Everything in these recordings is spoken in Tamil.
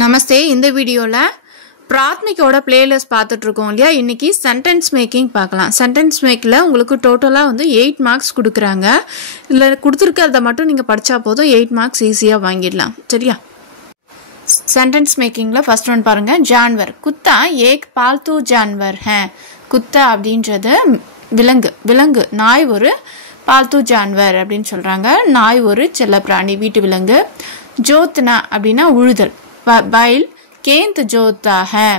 நமஸ்தே. இந்த வீடியோவில் பிராத்மிகோட பிளேலிஸ்ட் பார்த்துட்ருக்கோம் இல்லையா. இன்றைக்கி சென்டென்ஸ் மேக்கிங் பார்க்கலாம். சென்டென்ஸ் மேக்கில் உங்களுக்கு டோட்டலாக வந்து 8 மார்க்ஸ் கொடுக்குறாங்க. இதில் கொடுத்துருக்கிறத மட்டும் நீங்கள் படித்தா போதும் 8 மார்க்ஸ் ஈஸியாக வாங்கிடலாம். சரியா? சென்டென்ஸ் மேக்கிங்கில் ஃபர்ஸ்ட் ஒன் பாருங்கள். ஜான்வர். குத்தா ஏக் பால்தூ ஜான்வர் ஹே. குத்தா அப்படின்றது விலங்கு. நாய் ஒரு பால்தூ ஜான்வர் அப்படின்னு சொல்கிறாங்க. நாய் ஒரு செல்லப்பிராணி, வீட்டு விலங்கு. ஜோத்னா அப்படின்னா உழுதல். बैल केंत जोता है.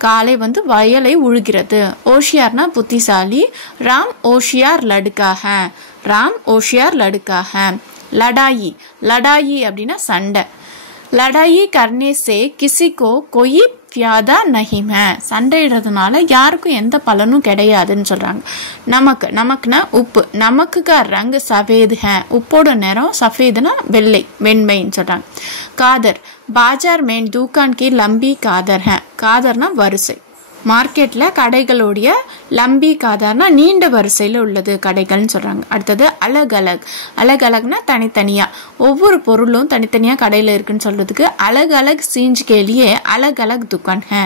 काले வந்து வயலை உழுகிறது. ஓஷியார்னா புத்திசாலி. राम होशियार लड़का है. राम होशियार लड़का है. लड़ाई அப்படின்னா சண்டை. लड़ाई करने से किसी को कोई फायदा नहीं है. சண்டையிடுறதுனால யாருக்கும் எந்த பலனும் கிடையாதுன்னு சொல்றாங்க. நமக்குனா உப்பு. நமக்கு का रंग सफेद है. உப்போட நிறம் சஃபேதுனா வெண்மைன்னு சொல்றாங்க. कादर बाजार में दुकान की लंबी कादर है. कादरना வரிசை. மார்க்கெட்ல கடைகளுடைய லம்பி காதர்னா நீண்ட வரிசையில் உள்ளது கடைகள்னு சொல்றாங்க. அடுத்தது அலகலக்னா தனித்தனியா. ஒவ்வொரு பொருளும் தனித்தனியா கடையில இருக்குன்னு சொல்றதுக்கு அலகலக் சீஞ்ச் கேலியே அலகலக் துக்கான் ஹே.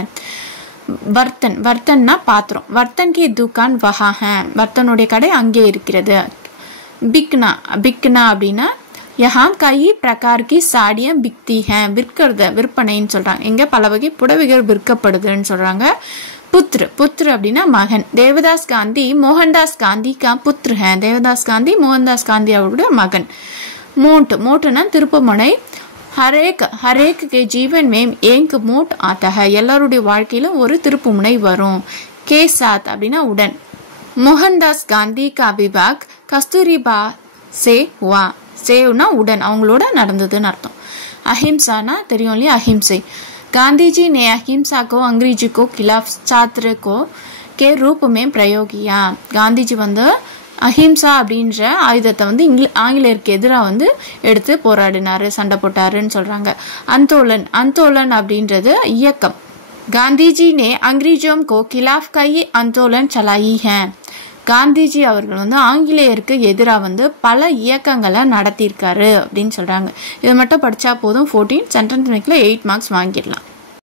வர்த்தன்னா பாத்திரம். வர்த்தன் கி துக்கான் வஹா ஹே. வர்த்தனுடைய கடை அங்கே இருக்கிறது. பிக்னா அப்படின்னா यहाँ कई प्रकार की साड़ियां बिकती हैं. விற்பனைன்னு சொல்றாங்க. இங்க பல வகை புடவைகள் விற்கப்படுதுன்னு சொல்றாங்க. पुत्र அப்படின்னா மகன். देवदास गांधी मोहनदास गांधी का पुत्र है. देवदास गांधी मोहनदास गांधी அவருடைய மகன். मोटना திருப்புமுனை. हरेक के जीवन में एक मोट आता है. எல்லாருடைய வாழ்க்கையிலும் ஒரு திருப்புமுனை வரும். के साथ அப்படின்னா உடன். मोहनदास गांधी का विवाह कस्तूरबा से हुआ. சேவ்னா உடன், அவங்களோட நடந்ததுன்னு அர்த்தம். அஹிம்சானா தெரியும் இல்லையா, அஹிம்சை. गांधी ने अहिंसा को अंग्रेजी को खिलाफ छात्र को के रूप में प्रयोग किया. காந்திஜி வந்து அஹிம்சா அப்படின்ற ஆயுதத்தை வந்து ஆங்கிலேயருக்கு எதிராக வந்து எடுத்து போராடினாரு, சண்டை போட்டாருன்னு சொல்றாங்க. அந்தோலன் அப்படின்றது இயக்கம். गांधी ने अंग्रेजों को खिलाफ कई आंदोलन चलाई है. காந்திஜி அவர்கள் வந்து ஆங்கிலேயருக்கு எதிராக வந்து பல இயக்கங்களை நடத்தியிருக்காரு அப்படின்னு சொல்றாங்க. இதை மட்டும் படிச்சா போதும் 14 சென்டென்ஸ் மேக்ல 8 மார்க்ஸ் வாங்கிடலாம்.